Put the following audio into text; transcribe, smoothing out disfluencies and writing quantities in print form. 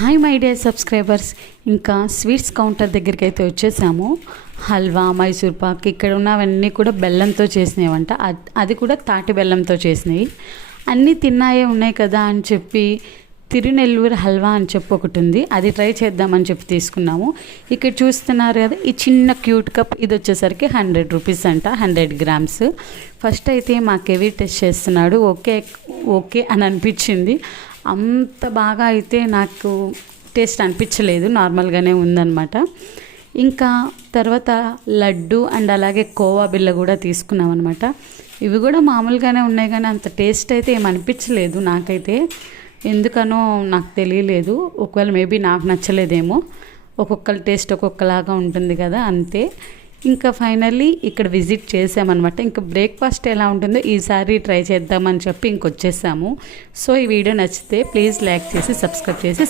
Hi my dear subscribers, ఇంకా sweets counter దగ్గరికి అయితే వచ్చేసాము. హల్వా, మైసూర్ పాక్, ఇక్కడ ఉన్నవన్నీ కూడా బెల్లంతో చేసినవంట. అది కూడా తాటి బెల్లంతో చేసినవి. అన్నీ తిన్నాయే ఉన్నాయి కదా అని చెప్పి తిరునెల్లూరు హల్వా అని చెప్పి ఒకటి ఉంది, అది ట్రై చేద్దామని చెప్పి తీసుకున్నాము. ఇక్కడ చూస్తున్నారు కదా, ఈ చిన్న క్యూట్ కప్, ఇది వచ్చేసరికి 100 రూపీస్ అంట, 100 గ్రామ్స్. ఫస్ట్ అయితే మా కెవి టెస్ట్ చేస్తున్నాడు. ఓకే ఓకే అని అనిపించింది. అంత బాగా అయితే నాకు టేస్ట్ అనిపించలేదు, నార్మల్గానే ఉందన్నమాట. ఇంకా తర్వాత లడ్డు అండ్ అలాగే కోవా బిళ్ళ కూడా తీసుకున్నాం అనమాట. ఇవి కూడా మామూలుగానే ఉన్నాయి కానీ అంత టేస్ట్ అయితే ఏం అనిపించలేదు నాకైతే. ఎందుకనో నాకు తెలియలేదు, ఒకవేళ మేబీ నాకు నచ్చలేదేమో. ఒక్కొక్కరి టేస్ట్ ఒక్కొక్కలాగా ఉంటుంది కదా, అంతే. ఇంకా ఫైనల్లీ ఇక్కడ విజిట్ చేసామన్నమాట. ఇంకా బ్రేక్ఫాస్ట్ ఎలా ఉంటుందో ఈసారి ట్రై చేద్దామని చెప్పి ఇంకొచ్చేసాము. సో ఈ వీడియో నచ్చితే ప్లీజ్ లైక్ చేసి సబ్స్క్రైబ్ చేసి